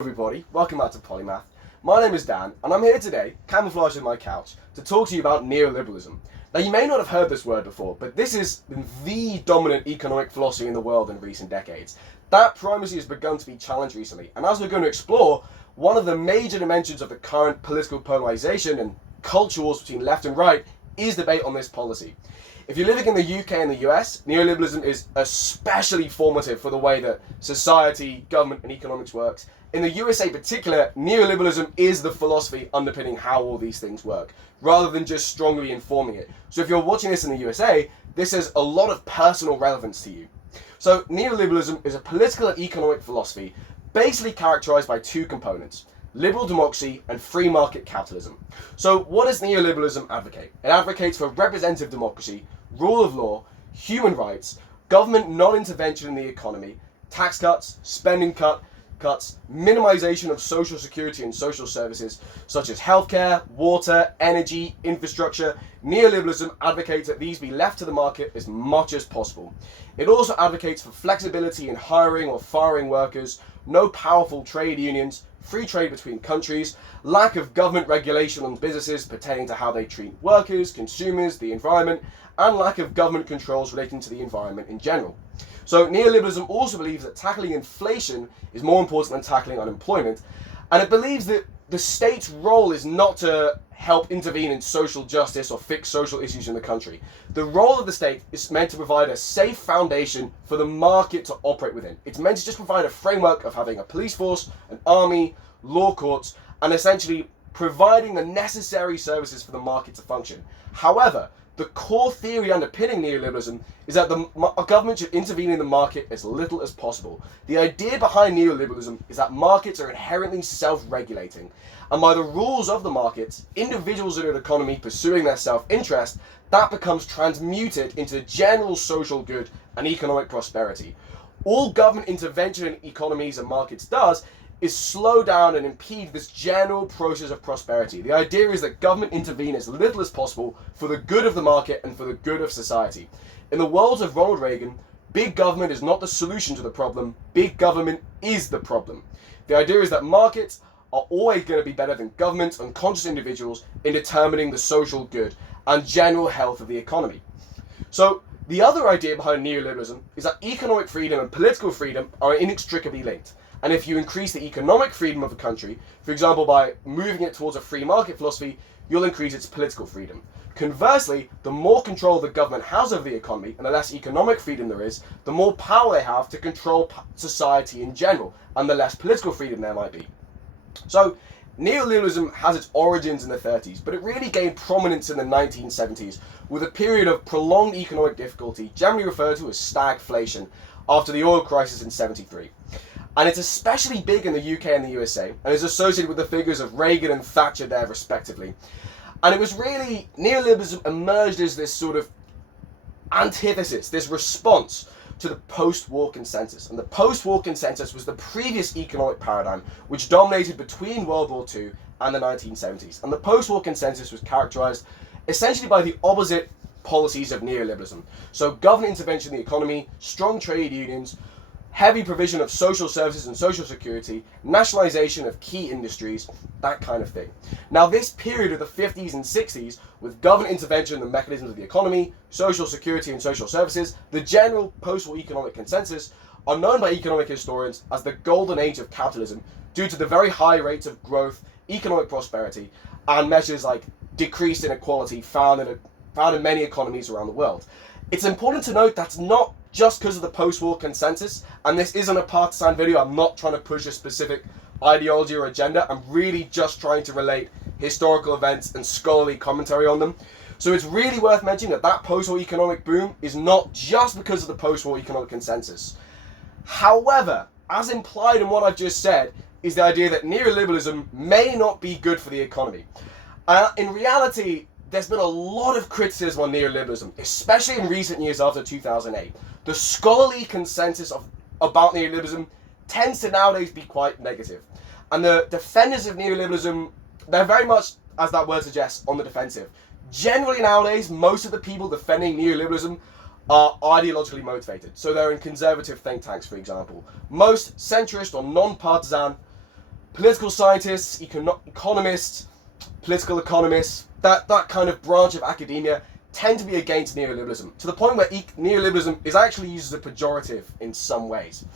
Everybody, welcome back to Polymath. My name is Dan, and I'm here today, camouflaged in my couch, to talk to you about neoliberalism. Now, you may not have heard this word before, but this is the dominant economic philosophy in the world in recent decades. That primacy has begun to be challenged recently, and as we're going to explore, one of the major dimensions of the current political polarization and culture wars between left and right is debate on this policy. If you're living in the UK and the US, neoliberalism is especially formative for the way that society, government, and economics works. In the USA in particular, neoliberalism is the philosophy underpinning how all these things work, rather than just strongly informing it. So if you're watching this in the USA, this has a lot of personal relevance to you. So neoliberalism is a political and economic philosophy basically characterized by two components: liberal democracy and free market capitalism. So what does neoliberalism advocate? It advocates for representative democracy, rule of law, human rights, government non-intervention in the economy, tax cuts, spending cuts, minimization of social security and social services such as healthcare, water, energy, infrastructure. Neoliberalism advocates that these be left to the market as much as possible. It also advocates for flexibility in hiring or firing workers, no powerful trade unions, free trade between countries, lack of government regulation on businesses pertaining to how they treat workers, consumers, the environment, and lack of government controls relating to the environment in general. So neoliberalism also believes that tackling inflation is more important than tackling unemployment, and it believes that the state's role is not to help intervene in social justice or fix social issues in the country. The role of the state is meant to provide a safe foundation for the market to operate within. It's meant to just provide a framework of having a police force, an army, law courts, and essentially providing the necessary services for the market to function. However, the core theory underpinning neoliberalism is that the government should intervene in the market as little as possible. The idea behind neoliberalism is that markets are inherently self-regulating, and by the rules of the markets, individuals in an economy pursuing their self-interest, that becomes transmuted into general social good and economic prosperity. All government intervention in economies and markets does is slow down and impede this general process of prosperity. The idea is that government intervene as little as possible for the good of the market and for the good of society. In the words of Ronald Reagan, big government is not the solution to the problem, big government is the problem. The idea is that markets are always going to be better than governments and conscious individuals in determining the social good and general health of the economy. So the other idea behind neoliberalism is that economic freedom and political freedom are inextricably linked. And if you increase the economic freedom of a country, for example by moving it towards a free market philosophy, you'll increase its political freedom. Conversely, the more control the government has over the economy and the less economic freedom there is, the more power they have to control society in general, and the less political freedom there might be. So neoliberalism has its origins in the 30s, but it really gained prominence in the 1970s with a period of prolonged economic difficulty, generally referred to as stagflation, after the oil crisis in '73. And it's especially big in the UK and the USA, and is associated with the figures of Reagan and Thatcher there respectively. And it was really, neoliberalism emerged as this sort of antithesis, this response to the post-war consensus. And the post-war consensus was the previous economic paradigm which dominated between World War II and the 1970s. And the post-war consensus was characterized essentially by the opposite policies of neoliberalism. So government intervention in the economy, strong trade unions, heavy provision of social services and social security, nationalization of key industries, that kind of thing. Now this period of the 50s and 60s, with government intervention in the mechanisms of the economy, social security and social services, the general post-war economic consensus, are known by economic historians as the golden age of capitalism due to the very high rates of growth, economic prosperity, and measures like decreased inequality found in many economies around the world. It's important to note that's not just because of the post-war consensus, and this isn't a partisan video. I'm not trying to push a specific ideology or agenda. I'm really just trying to relate historical events and scholarly commentary on them. So it's really worth mentioning that that post-war economic boom is not just because of the post-war economic consensus. However, as implied in what I've just said, is the idea that neoliberalism may not be good for the economy. In reality, there's been a lot of criticism on neoliberalism, especially in recent years after 2008. The scholarly consensus about neoliberalism tends to nowadays be quite negative. And the defenders of neoliberalism, they're very much, as that word suggests, on the defensive. Generally nowadays, most of the people defending neoliberalism are ideologically motivated. So they're in conservative think tanks, for example. Most centrist or non-partisan political scientists, economists, political economists, that kind of branch of academia tend to be against neoliberalism, to the point where neoliberalism is actually used as a pejorative in some ways.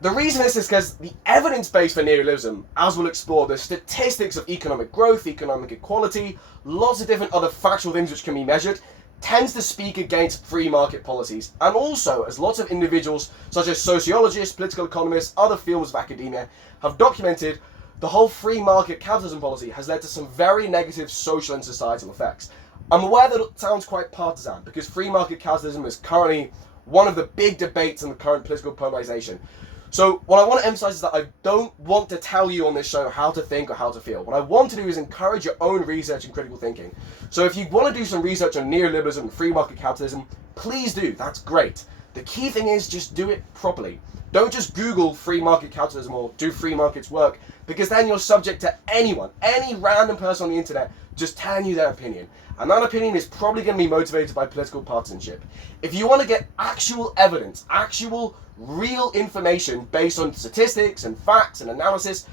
The reason is because the evidence base for neoliberalism, as we'll explore, the statistics of economic growth, economic equality, lots of different other factual things which can be measured, tends to speak against free market policies. And also, as lots of individuals, such as sociologists, political economists, other fields of academia, have documented, the whole free market capitalism policy has led to some very negative social and societal effects. I'm aware that it sounds quite partisan, because free market capitalism is currently one of the big debates in the current political polarization. So what I want to emphasize is that I don't want to tell you on this show how to think or how to feel. What I want to do is encourage your own research and critical thinking. So if you want to do some research on neoliberalism and free market capitalism, please do. That's great. The key thing is just do it properly. Don't just Google free market capitalism or do free markets work, because then you're subject to anyone, any random person on the internet just telling you their opinion. And that opinion is probably going to be motivated by political partisanship. If you want to get actual evidence, actual real information based on statistics and facts and analysis,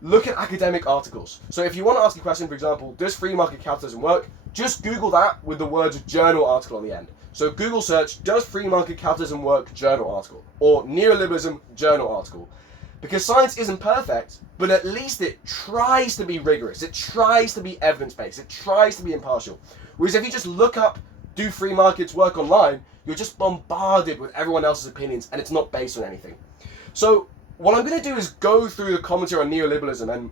look at academic articles. So if you want to ask a question, for example, does free market capitalism work? Just Google that with the words journal article on the end. So Google search, does free market capitalism work, journal article, or neoliberalism, journal article. Because science isn't perfect, but at least it tries to be rigorous, it tries to be evidence-based, it tries to be impartial. Whereas if you just look up, do free markets work online, you're just bombarded with everyone else's opinions, and it's not based on anything. So what I'm going to do is go through the commentary on neoliberalism, and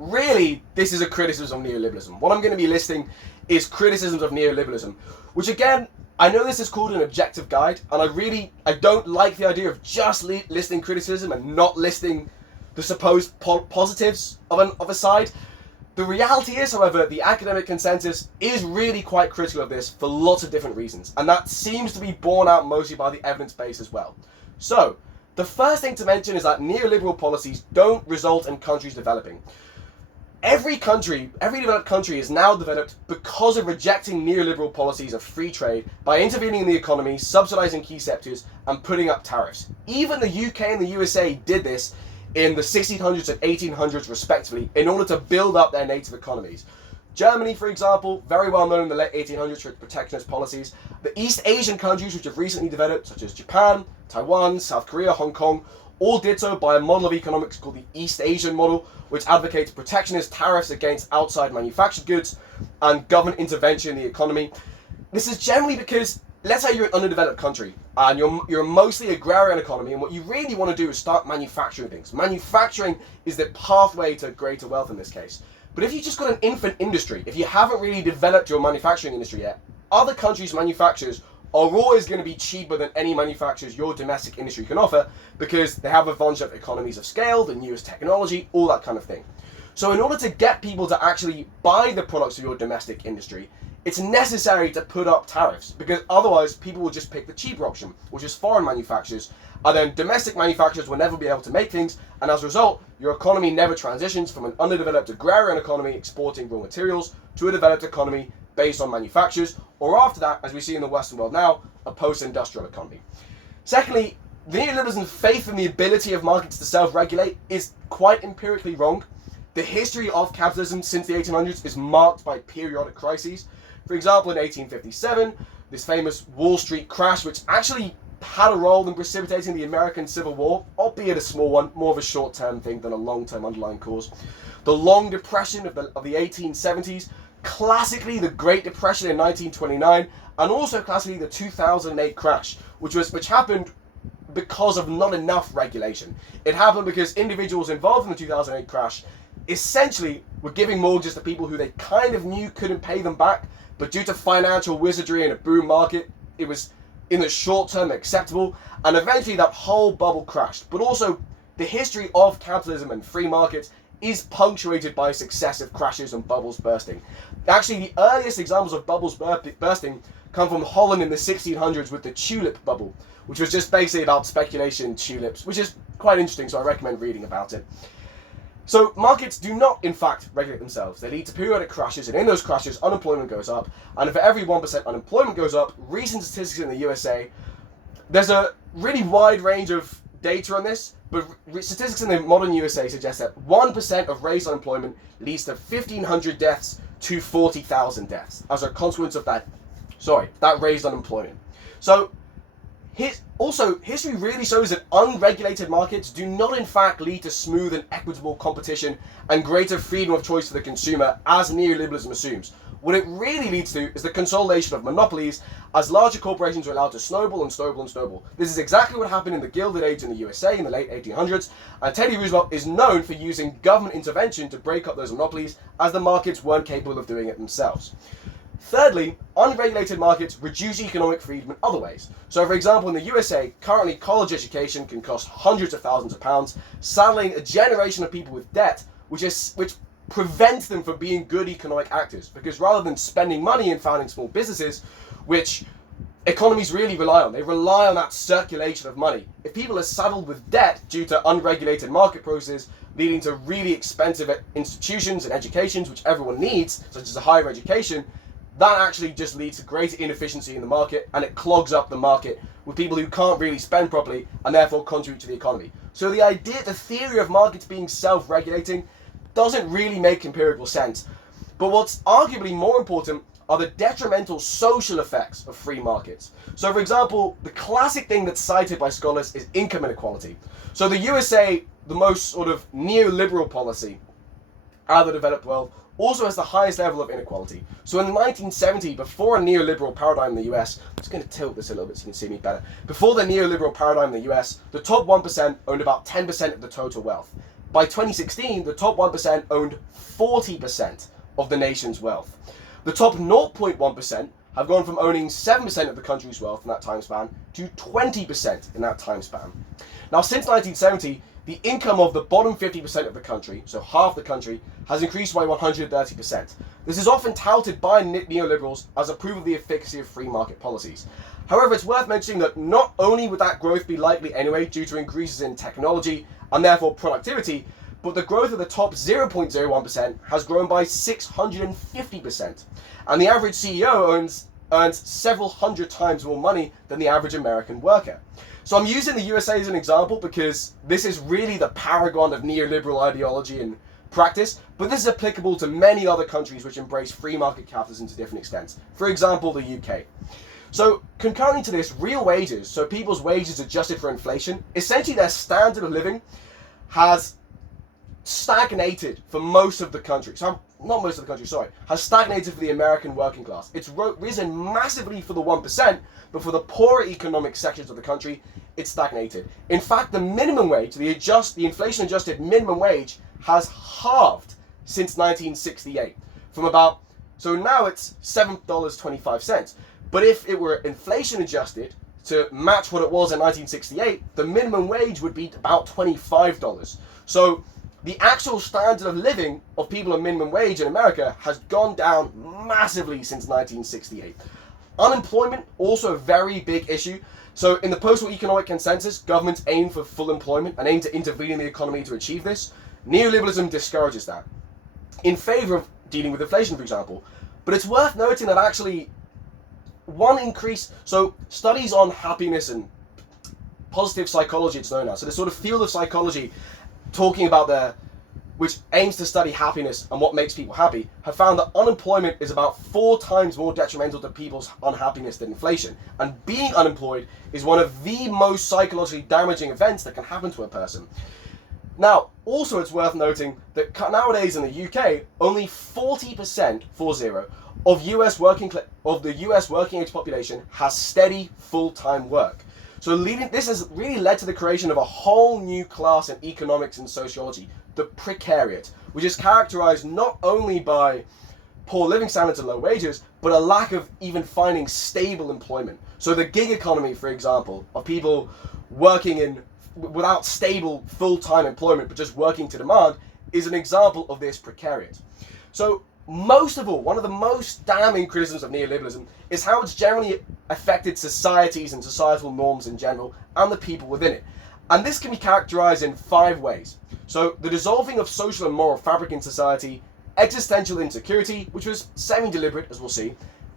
really this is a criticism of neoliberalism. What I'm going to be listing is criticisms of neoliberalism, which again, I know this is called an objective guide, and I don't like the idea of just listing criticism and not listing the supposed positives of a side. The reality is, however, the academic consensus is really quite critical of this for lots of different reasons, and that seems to be borne out mostly by the evidence base as well. So, the first thing to mention is that neoliberal policies don't result in countries developing. Every developed country is now developed because of rejecting neoliberal policies of free trade by intervening in the economy, subsidizing key sectors, and putting up tariffs. Even the UK and the USA did this in the 1600s and 1800s respectively in order to build up their native economies. Germany, for example, very well known in the late 1800s for its protectionist policies. The East Asian countries which have recently developed, such as Japan, Taiwan, South Korea, Hong Kong, all did so by a model of economics called the East Asian model, which advocates protectionist tariffs against outside manufactured goods and government intervention in the economy. This is generally because, let's say you're an underdeveloped country and you're a mostly agrarian economy, and what you really want to do is start manufacturing things. Manufacturing is the pathway to greater wealth in this case. But if you've just got an infant industry, if you haven't really developed your manufacturing industry yet, other countries' manufacturers are always going to be cheaper than any manufacturers your domestic industry can offer, because they have a bunch of economies of scale, the newest technology, all that kind of thing. So in order to get people to actually buy the products of your domestic industry, it's necessary to put up tariffs, because otherwise people will just pick the cheaper option, which is foreign manufacturers, and then domestic manufacturers will never be able to make things, and as a result, your economy never transitions from an underdeveloped agrarian economy exporting raw materials to a developed economy based on manufacturers, or after that, as we see in the Western world now, a post-industrial economy. Secondly, neoliberalism's faith in the ability of markets to self-regulate is quite empirically wrong. The history of capitalism since the 1800s is marked by periodic crises. For example, in 1857, this famous Wall Street crash, which actually had a role in precipitating the American Civil War, albeit a small one, more of a short-term thing than a long-term underlying cause. The Long Depression of the 1870s, classically the Great Depression in 1929, and also classically the 2008 crash, which happened because of not enough regulation. It happened because individuals involved in the 2008 crash essentially were giving mortgages to people who they kind of knew couldn't pay them back, but due to financial wizardry and a boom market, it was in the short term acceptable, and eventually that whole bubble crashed. But also, the history of capitalism and free markets is punctuated by successive crashes and bubbles bursting. Actually, the earliest examples of bubbles bursting come from Holland in the 1600s with the tulip bubble, which was just basically about speculation in tulips, which is quite interesting, so I recommend reading about it. So markets do not, in fact, regulate themselves. They lead to periodic crashes, and in those crashes, unemployment goes up. And for every 1% unemployment goes up, recent statistics in the USA, there's a really wide range of data on this, but statistics in the modern USA suggest that 1% of raised unemployment leads to 1,500 deaths to 40,000 deaths as a consequence of that raised unemployment. So history really shows that unregulated markets do not in fact lead to smooth and equitable competition and greater freedom of choice for the consumer, as neoliberalism assumes. What it really leads to is the consolidation of monopolies as larger corporations are allowed to snowball and snowball and snowball. This is exactly what happened in the Gilded Age in the USA in the late 1800s, and Teddy Roosevelt is known for using government intervention to break up those monopolies as the markets weren't capable of doing it themselves. Thirdly, unregulated markets reduce economic freedom in other ways. So for example, in the USA, currently college education can cost hundreds of thousands of pounds, saddling a generation of people with debt, which prevents them from being good economic actors. Because rather than spending money and founding small businesses, which economies really rely on, they rely on that circulation of money. If people are saddled with debt due to unregulated market processes, leading to really expensive institutions and educations, which everyone needs, such as a higher education, that actually just leads to greater inefficiency in the market, and it clogs up the market with people who can't really spend properly and therefore contribute to the economy. So the theory of markets being self-regulating doesn't really make empirical sense. But what's arguably more important are the detrimental social effects of free markets. So for example, the classic thing that's cited by scholars is income inequality. So the USA, the most sort of neoliberal policy out of the developed world, also has the highest level of inequality. So in 1970, before a neoliberal paradigm in the US, I'm just going to tilt this a little bit so you can see me better. Before the neoliberal paradigm in the US, the top 1% owned about 10% of the total wealth. By 2016, the top 1% owned 40% of the nation's wealth. The top 0.1% have gone from owning 7% of the country's wealth in that time span to 20% in that time span. Now, since 1970, the income of the bottom 50% of the country, so half the country, has increased by 130%. This is often touted by neoliberals as a proof of the efficacy of free market policies. However, it's worth mentioning that not only would that growth be likely anyway due to increases in technology and therefore productivity, but the growth of the top 0.01% has grown by 650%. And the average CEO earns several hundred times more money than the average American worker. So I'm using the USA as an example because this is really the paragon of neoliberal ideology and practice, but this is applicable to many other countries which embrace free market capitalism to different extents. For example, the UK. So concurrently to this, real wages, so people's wages adjusted for inflation, essentially their standard of living has stagnated for most of the country. So not most of the country, sorry, has stagnated for the American working class. It's risen massively for the 1%, but for the poorer economic sections of the country, it's stagnated. In fact, the minimum wage, the inflation-adjusted minimum wage, has halved since 1968. So now it's $7.25. But if it were inflation-adjusted to match what it was in 1968, the minimum wage would be about $25. So the actual standard of living of people on minimum wage in America has gone down massively since 1968. Unemployment, also a very big issue. So in the post-war economic consensus, governments aim for full employment and aim to intervene in the economy to achieve this. Neoliberalism discourages that in favor of dealing with inflation, for example. But it's worth noting that actually so studies on happiness and positive psychology, it's known as. So this sort of field of psychology talking about which aims to study happiness and what makes people happy, have found that unemployment is about 4 times more detrimental to people's unhappiness than inflation. And being unemployed is one of the most psychologically damaging events that can happen to a person. Now, also it's worth noting that nowadays in the UK, only 40%, 40, of the US working age population has steady full-time work. So this has really led to the creation of a whole new class in economics and sociology, the precariat, which is characterized not only by poor living standards and low wages, but a lack of even finding stable employment. So the gig economy, for example, of people working without stable full-time employment, but just working to demand, is an example of this precariat. So most of all, one of the most damning criticisms of neoliberalism is how it's generally affected societies and societal norms in general and the people within it. And this can be characterized in 5 ways. So the dissolving of social and moral fabric in society, existential insecurity, which was semi-deliberate, as we'll see,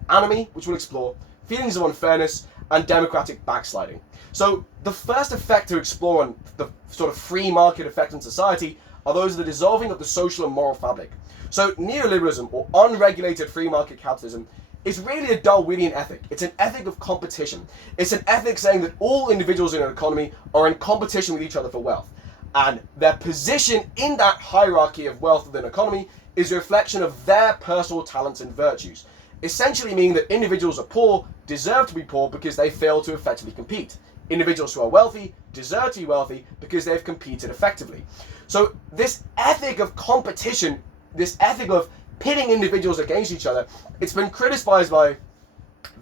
anomie, which we'll explore, feelings of unfairness, and democratic backsliding. So the first effect to explore on the sort of free market effect on society are those of the dissolving of the social and moral fabric. So neoliberalism, or unregulated free market capitalism, is really a Darwinian ethic. It's an ethic of competition. It's an ethic saying that all individuals in an economy are in competition with each other for wealth. And their position in that hierarchy of wealth within an economy is a reflection of their personal talents and virtues. Essentially meaning that individuals are poor deserve to be poor because they fail to effectively compete. Individuals who are wealthy deserve to be wealthy because they've competed effectively. So this ethic of competition, this ethic of pitting individuals against each other, it's been criticized by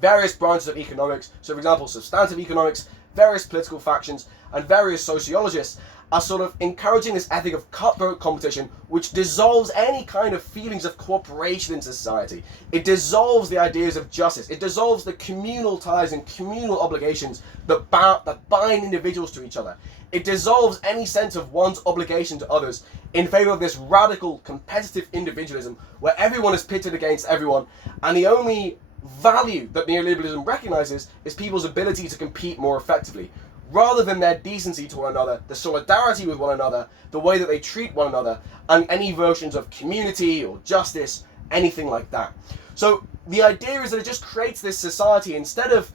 various branches of economics. So for example, substantive economics, various political factions, and various sociologists are sort of encouraging this ethic of cutthroat competition, which dissolves any kind of feelings of cooperation in society. It dissolves the ideas of justice. It dissolves the communal ties and communal obligations that bind individuals to each other. It dissolves any sense of one's obligation to others in favor of this radical competitive individualism where everyone is pitted against everyone, and the only value that neoliberalism recognizes is people's ability to compete more effectively, rather than their decency to one another, the solidarity with one another, the way that they treat one another, and any versions of community or justice, anything like that. So the idea is that it just creates this society, instead of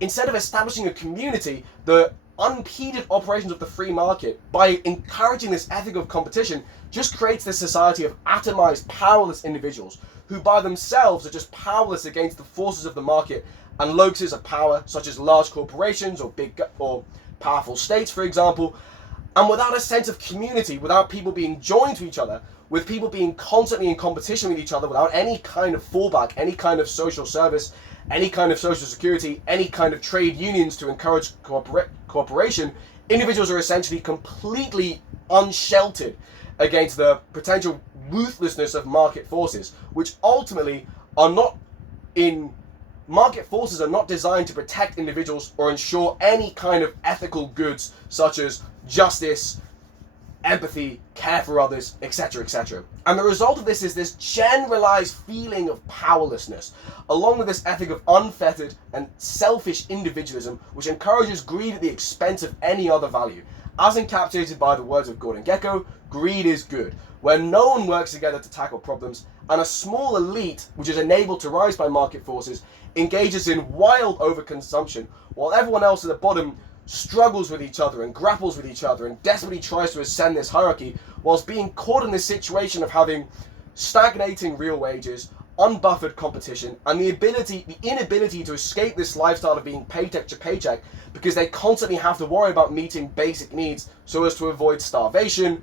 establishing a community, the unimpeded operations of the free market, by encouraging this ethic of competition, just creates this society of atomized, powerless individuals who by themselves are just powerless against the forces of the market and locuses of power, such as large corporations or big or powerful states, for example, and without a sense of community, without people being joined to each other, with people being constantly in competition with each other, without any kind of fallback, any kind of social service, any kind of social security, any kind of trade unions to encourage cooperation, individuals are essentially completely unsheltered against the potential ruthlessness of market forces, which ultimately are not in... Market forces are not designed to protect individuals or ensure any kind of ethical goods such as justice, empathy, care for others, etc., etc. And the result of this is this generalized feeling of powerlessness, along with this ethic of unfettered and selfish individualism, which encourages greed at the expense of any other value. As encapsulated by the words of Gordon Gekko, greed is good, where no one works together to tackle problems, and a small elite, which is enabled to rise by market forces, engages in wild overconsumption, while everyone else at the bottom struggles with each other and grapples with each other and desperately tries to ascend this hierarchy, whilst being caught in this situation of having stagnating real wages, unbuffered competition, and the inability to escape this lifestyle of being paycheck to paycheck, because they constantly have to worry about meeting basic needs so as to avoid starvation,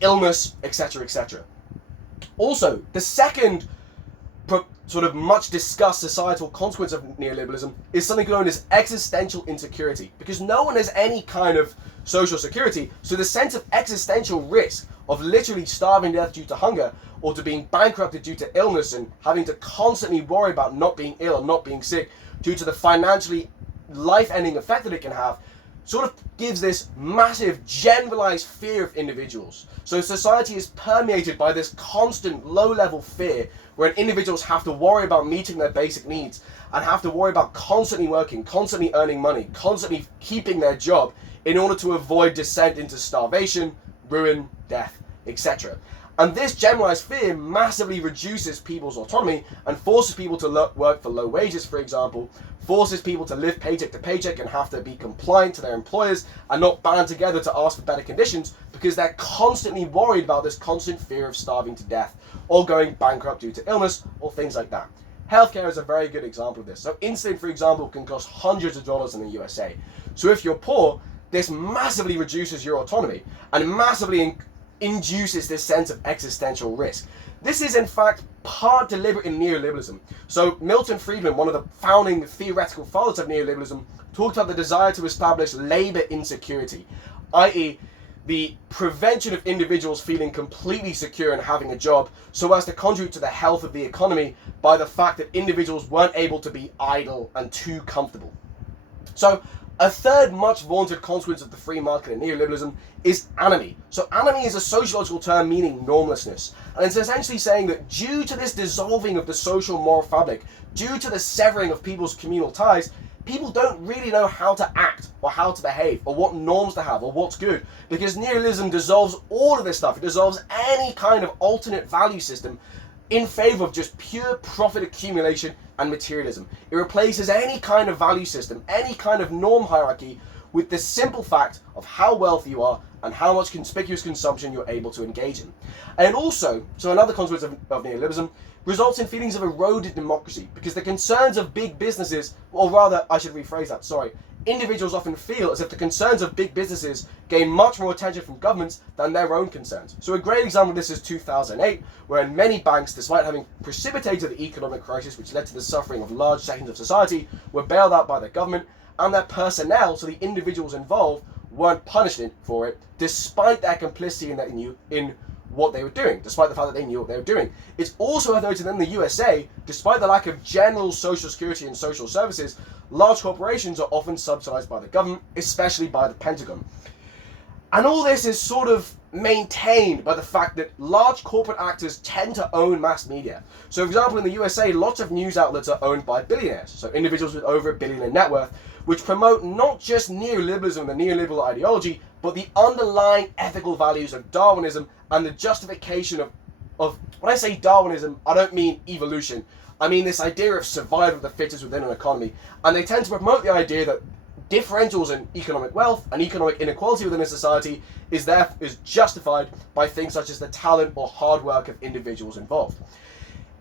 illness, etc., etc. Also, the second sort of much discussed societal consequence of neoliberalism is something known as existential insecurity, because no one has any kind of social security, so the sense of existential risk of literally starving to death due to hunger or to being bankrupted due to illness and having to constantly worry about not being ill or not being sick due to the financially life-ending effect that it can have, sort of gives this massive generalized fear of individuals. So society is permeated by this constant low-level fear where individuals have to worry about meeting their basic needs and have to worry about constantly working, constantly earning money, constantly keeping their job in order to avoid descent into starvation, ruin, death, etc. And this generalized fear massively reduces people's autonomy and forces people to work for low wages, for example, forces people to live paycheck to paycheck and have to be compliant to their employers and not band together to ask for better conditions because they're constantly worried about this constant fear of starving to death or going bankrupt due to illness or things like that. Healthcare is a very good example of this. So insulin, for example, can cost hundreds of dollars in the USA. So if you're poor, this massively reduces your autonomy and massively induces this sense of existential risk. This is in fact part deliberate in neoliberalism. So Milton Friedman, one of the founding theoretical fathers of neoliberalism, talked about the desire to establish labor insecurity, i.e. the prevention of individuals feeling completely secure and having a job so as to contribute to the health of the economy by the fact that individuals weren't able to be idle and too comfortable. So a third much vaunted consequence of the free market and neoliberalism is anomie. So anomie is a sociological term meaning normlessness. And it's essentially saying that due to this dissolving of the social moral fabric, due to the severing of people's communal ties, people don't really know how to act or how to behave or what norms to have or what's good, because neoliberalism dissolves all of this stuff. It dissolves any kind of alternate value system in favor of just pure profit accumulation and materialism. It replaces any kind of value system, any kind of norm hierarchy, with the simple fact of how wealthy you are and how much conspicuous consumption you're able to engage in. And also, so another consequence of neoliberalism, results in feelings of eroded democracy, because the concerns of big businesses, or rather, I should rephrase that, sorry, individuals often feel as if the concerns of big businesses gain much more attention from governments than their own concerns. So a great example of this is 2008, where many banks, despite having precipitated the economic crisis which led to the suffering of large sections of society, were bailed out by the government, and their personnel, so the individuals involved, weren't punished for it, despite their complicity in what they were doing, despite the fact that they knew what they were doing. It's also worth noting that in the USA, despite the lack of general social security and social services, large corporations are often subsidized by the government, especially by the Pentagon. And all this is sort of maintained by the fact that large corporate actors tend to own mass media. So for example, in the USA, lots of news outlets are owned by billionaires, so individuals with over $1 billion in net worth, which promote not just neoliberalism, the neoliberal ideology, but the underlying ethical values of Darwinism and the justification of when I say Darwinism, I don't mean evolution. I mean this idea of survival of the fittest within an economy. And they tend to promote the idea that differentials in economic wealth and economic inequality within a society is justified by things such as the talent or hard work of individuals involved.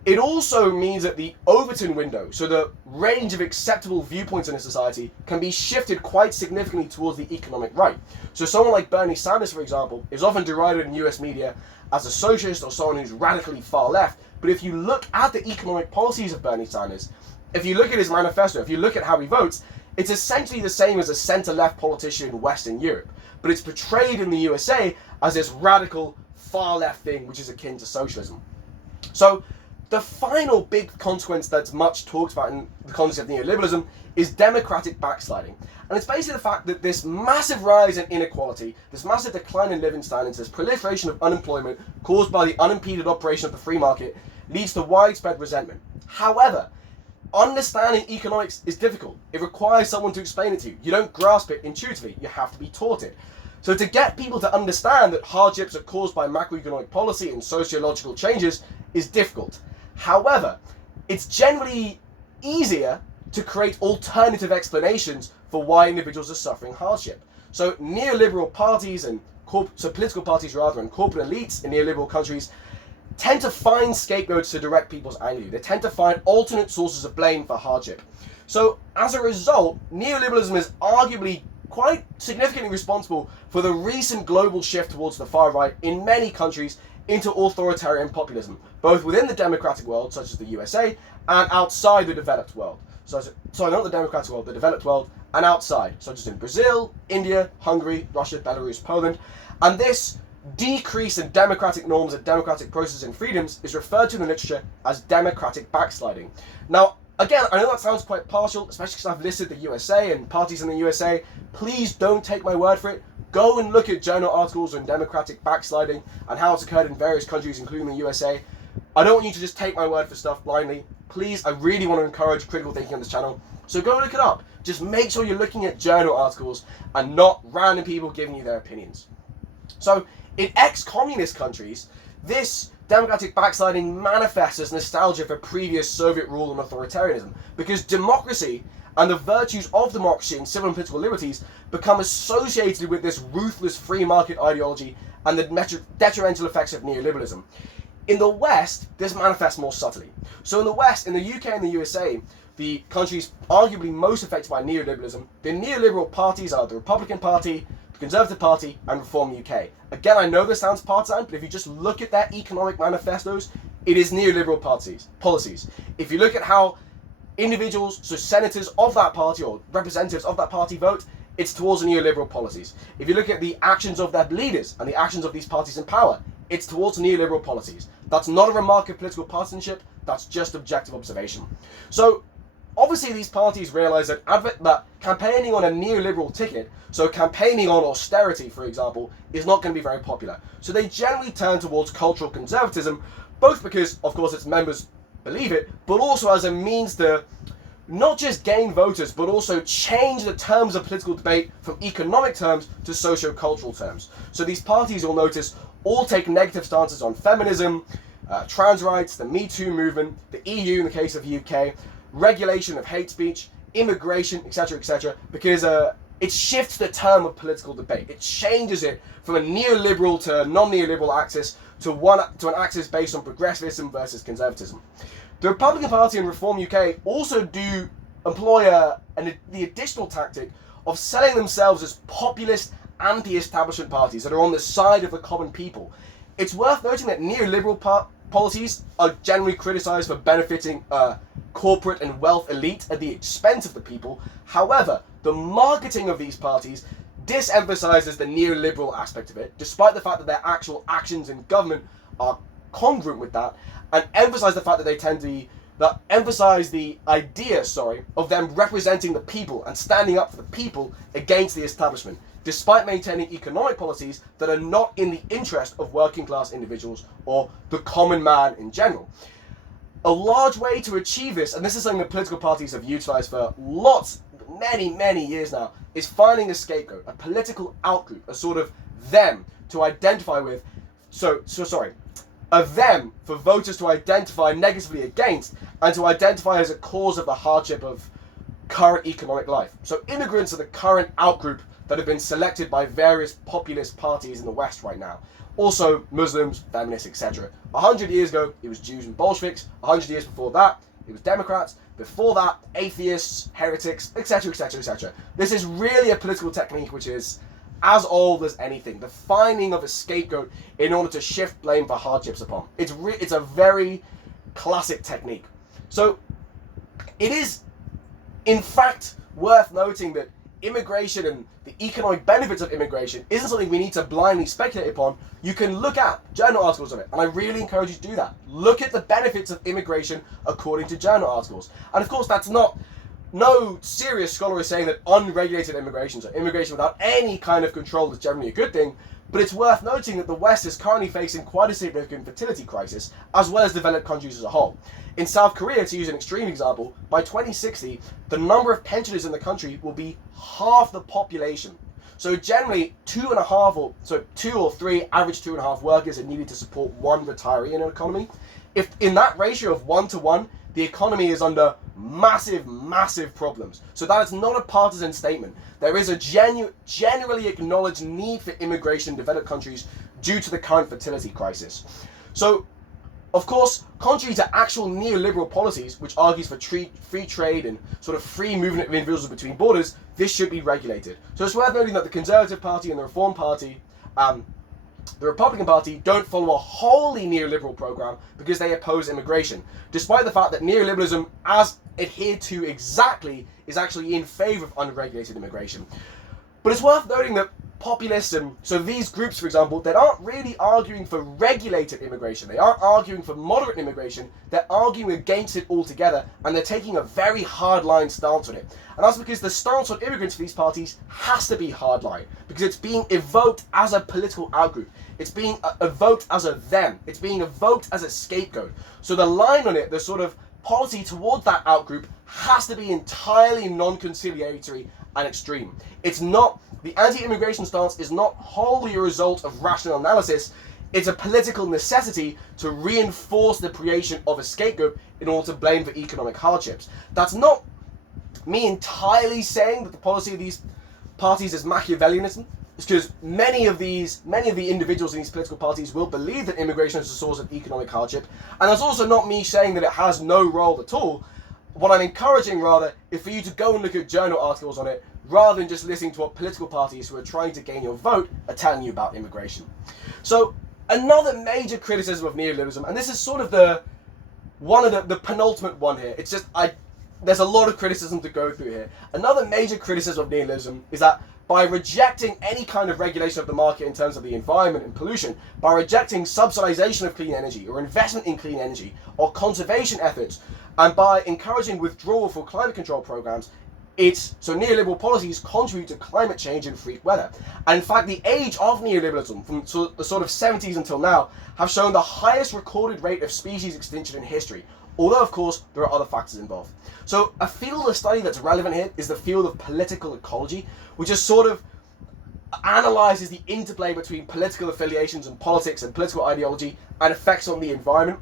It also means that the Overton window, so the range of acceptable viewpoints in a society, can be shifted quite significantly towards the economic right. So someone like Bernie Sanders, for example, is often derided in US media as a socialist or someone who's radically far left. But if you look at the economic policies of Bernie Sanders, if you look at his manifesto, if you look at how he votes, it's essentially the same as a centre-left politician in Western Europe. But it's portrayed in the USA as this radical far-left thing, which is akin to socialism. So the final big consequence that's much talked about in the context of neoliberalism is democratic backsliding. And it's basically the fact that this massive rise in inequality, this massive decline in living standards, this proliferation of unemployment caused by the unimpeded operation of the free market leads to widespread resentment. However, understanding economics is difficult. It requires someone to explain it to you. You don't grasp it intuitively. You have to be taught it. So to get people to understand that hardships are caused by macroeconomic policy and sociological changes is difficult. However, it's generally easier to create alternative explanations for why individuals are suffering hardship. So neoliberal parties and political parties rather, and corporate elites in neoliberal countries tend to find scapegoats to direct people's anger. They tend to find alternate sources of blame for hardship. So as a result, neoliberalism is arguably quite significantly responsible for the recent global shift towards the far right in many countries into authoritarian populism, both within the democratic world, such as the USA, and outside the developed world. Sorry, not the democratic world, the developed world, and outside, such as in Brazil, India, Hungary, Russia, Belarus, Poland. And this decrease in democratic norms and democratic processes and freedoms is referred to in the literature as democratic backsliding. Now, again, I know that sounds quite partial, especially because I've listed the USA and parties in the USA. Please don't take my word for it. Go and look at journal articles on democratic backsliding and how it's occurred in various countries, including the USA. I don't want you to just take my word for stuff blindly. Please, I really want to encourage critical thinking on this channel. So go look it up. Just make sure you're looking at journal articles and not random people giving you their opinions. So in ex-communist countries, this democratic backsliding manifests as nostalgia for previous Soviet rule and authoritarianism, because democracy and the virtues of democracy and civil and political liberties become associated with this ruthless free market ideology and the detrimental effects of neoliberalism. In the West, this manifests more subtly. So in the West, in the UK and the USA, the countries arguably most affected by neoliberalism, the neoliberal parties are the Republican Party, the Conservative Party, and Reform UK. Again, I know this sounds partisan, but if you just look at their economic manifestos, it is neoliberal policies. If you look at how individuals, so senators of that party or representatives of that party vote, it's towards the neoliberal policies. If you look at the actions of their leaders and the actions of these parties in power, it's towards neoliberal policies. That's not a remark of political partisanship, that's just objective observation. So obviously these parties realize that campaigning on a neoliberal ticket, so campaigning on austerity, for example, is not going to be very popular. So they generally turn towards cultural conservatism, both because, of course, its members believe it, but also as a means to not just gain voters, but also change the terms of political debate from economic terms to socio-cultural terms. So these parties, you'll notice, all take negative stances on feminism, trans rights, the Me Too movement, the EU in the case of the UK, regulation of hate speech, immigration, etc., because it shifts the term of political debate. It changes it from a neoliberal to non-neoliberal axis to an axis based on progressivism versus conservatism. The Republican Party and Reform UK also do employ the additional tactic of selling themselves as populist, anti-establishment parties that are on the side of the common people. It's worth noting that neoliberal policies are generally criticised for benefiting corporate and wealth elite at the expense of the people. However, the marketing of these parties disemphasizes the neoliberal aspect of it, despite the fact that their actual actions in government are congruent with that, and emphasize the fact that they tend to emphasize the idea, of them representing the people and standing up for the people against the establishment, despite maintaining economic policies that are not in the interest of working class individuals or the common man in general. A large way to achieve this, and this is something that political parties have utilized for many years now, is finding a scapegoat, a political outgroup, a sort of them to identify with. A them for voters to identify negatively against and to identify as a cause of the hardship of current economic life. So immigrants are the current outgroup that have been selected by various populist parties in the West right now. Also Muslims, feminists, etc. 100 years ago, it was Jews and Bolsheviks. 100 years before that, it was Democrats. Before that, atheists, heretics, etc. This is really a political technique which is as old as anything. The finding of a scapegoat in order to shift blame for hardships upon. It's a very classic technique. So it is, in fact, worth noting that immigration and the economic benefits of immigration isn't something we need to blindly speculate upon. You can look at journal articles of it, and I really encourage you to do that. Look at the benefits of immigration according to journal articles. And of course, no serious scholar is saying that unregulated immigration, so immigration without any kind of control, is generally a good thing, but it's worth noting that the West is currently facing quite a significant fertility crisis, as well as developed countries as a whole. In South Korea, to use an extreme example, by 2060, the number of pensioners in the country will be half the population. So generally, 2 or 3 average 2.5 workers are needed to support one retiree in an economy. If in that ratio of 1 to 1, the economy is under massive problems. So that is not a partisan statement. There is a generally acknowledged need for immigration in developed countries due to the current fertility crisis. So, of course, contrary to actual neoliberal policies, which argues for free trade and sort of free movement of individuals between borders, this should be regulated. So it's worth noting that the Conservative Party and the Reform Party, the Republican Party, don't follow a wholly neoliberal program because they oppose immigration, despite the fact that neoliberalism, as adhered to exactly, is actually in favor of unregulated immigration. But it's worth noting that populists, and so these groups, for example, that aren't really arguing for regulated immigration, they aren't arguing for moderate immigration, they're arguing against it altogether, and they're taking a very hardline stance on it. And that's because the stance on immigrants for these parties has to be hardline, because it's being evoked as a political outgroup. It's being evoked as a them. It's being evoked as a scapegoat. So the line on it, the sort of policy towards that outgroup, has to be entirely non-conciliatory and extreme. It's not, the anti-immigration stance is not wholly a result of rational analysis. It's a political necessity to reinforce the creation of a scapegoat in order to blame for economic hardships. That's not me entirely saying that the policy of these parties is Machiavellianism. It's because many of the individuals in these political parties will believe that immigration is a source of economic hardship, and that's also not me saying that it has no role at all. What I'm encouraging, rather, is for you to go and look at journal articles on it, rather than just listening to what political parties who are trying to gain your vote are telling you about immigration. So, another major criticism of neoliberalism, and this is sort of the penultimate one here. It's just, there's a lot of criticism to go through here. Another major criticism of neoliberalism is that by rejecting any kind of regulation of the market in terms of the environment and pollution, by rejecting subsidization of clean energy or investment in clean energy or conservation efforts, and by encouraging withdrawal from climate control programs, so neoliberal policies contribute to climate change and freak weather. And in fact, the age of neoliberalism, from the sort of 70s until now, have shown the highest recorded rate of species extinction in history. although of course there are other factors involved. So a field of study that's relevant here is the field of political ecology, which is sort of analyzes the interplay between political affiliations and politics and political ideology and effects on the environment.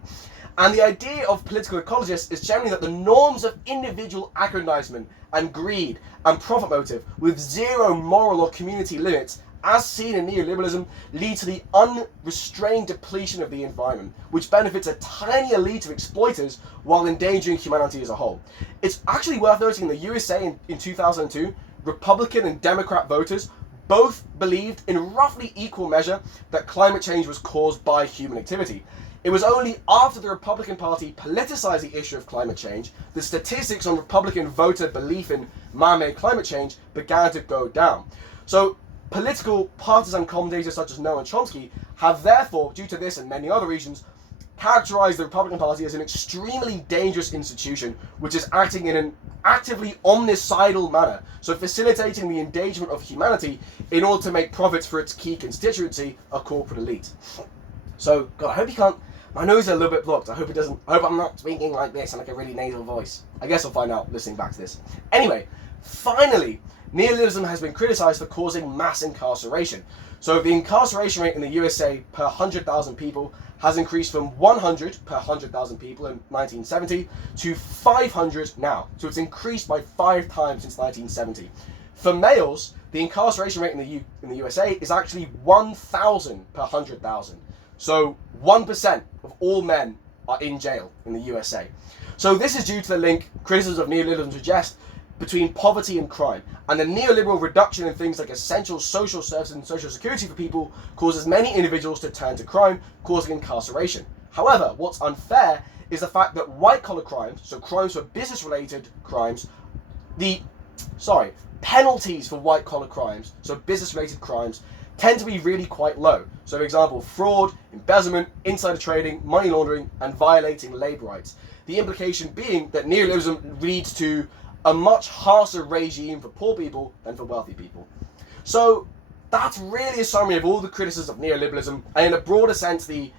And the idea of political ecologists is generally that the norms of individual aggrandizement and greed and profit motive with zero moral or community limits, as seen in neoliberalism, lead to the unrestrained depletion of the environment, which benefits a tiny elite of exploiters while endangering humanity as a whole. It's actually worth noting in the USA in 2002, Republican and Democrat voters both believed in roughly equal measure that climate change was caused by human activity. It was only after the Republican Party politicized the issue of climate change, the statistics on Republican voter belief in man-made climate change began to go down. So political partisan commentators such as Noam Chomsky have therefore, due to this and many other reasons, characterized the Republican Party as an extremely dangerous institution which is acting in an actively omnicidal manner, so facilitating the engagement of humanity in order to make profits for its key constituency, a corporate elite. So, God, I hope you can't. My nose is a little bit blocked. I hope it doesn't. I hope I'm not speaking like this and like a really nasal voice. I guess I'll find out listening back to this. Anyway, finally, neoliberalism has been criticized for causing mass incarceration. So the incarceration rate in the USA per 100,000 people has increased from 100 per 100,000 people in 1970 to 500 now. So it's increased by 5 times since 1970. For males, the incarceration rate in the USA is actually 1,000 per 100,000. So 1% of all men are in jail in the USA. So this is due to the link criticisms of neoliberalism suggest between poverty and crime. And the neoliberal reduction in things like essential social services and social security for people causes many individuals to turn to crime, causing incarceration. However, what's unfair is the fact that white-collar crimes, so crimes for business-related crimes, penalties for white-collar crimes, so business-related crimes, tend to be really quite low. So for example, fraud, embezzlement, insider trading, money laundering, and violating labor rights. The implication being that neoliberalism leads to a much harsher regime for poor people than for wealthy people. So that's really a summary of all the criticisms of neoliberalism, and in a broader sense, the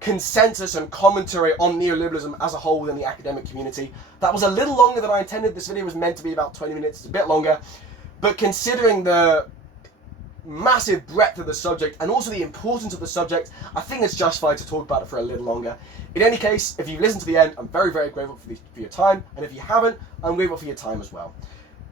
consensus and commentary on neoliberalism as a whole within the academic community. That was a little longer than I intended. This video was meant to be about 20 minutes. It's a bit longer. But considering the massive breadth of the subject and also the importance of the subject, I think it's justified to talk about it for a little longer. In any case, if you've listened to the end, I'm very, very grateful for your time, and if you haven't, I'm grateful for your time as well.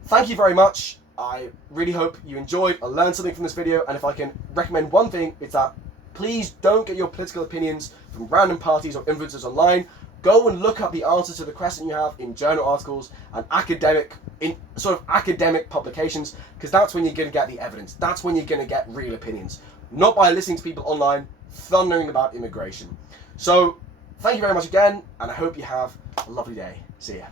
Thank you very much. I really hope you enjoyed or learned something from this video, and if I can recommend one thing, it's that please don't get your political opinions from random parties or influencers online. Go and look up the answers to the question you have in journal articles and academic publications, because that's when you're going to get the evidence. That's when you're going to get real opinions, not by listening to people online thundering about immigration. So thank you very much again, and I hope you have a lovely day. See ya.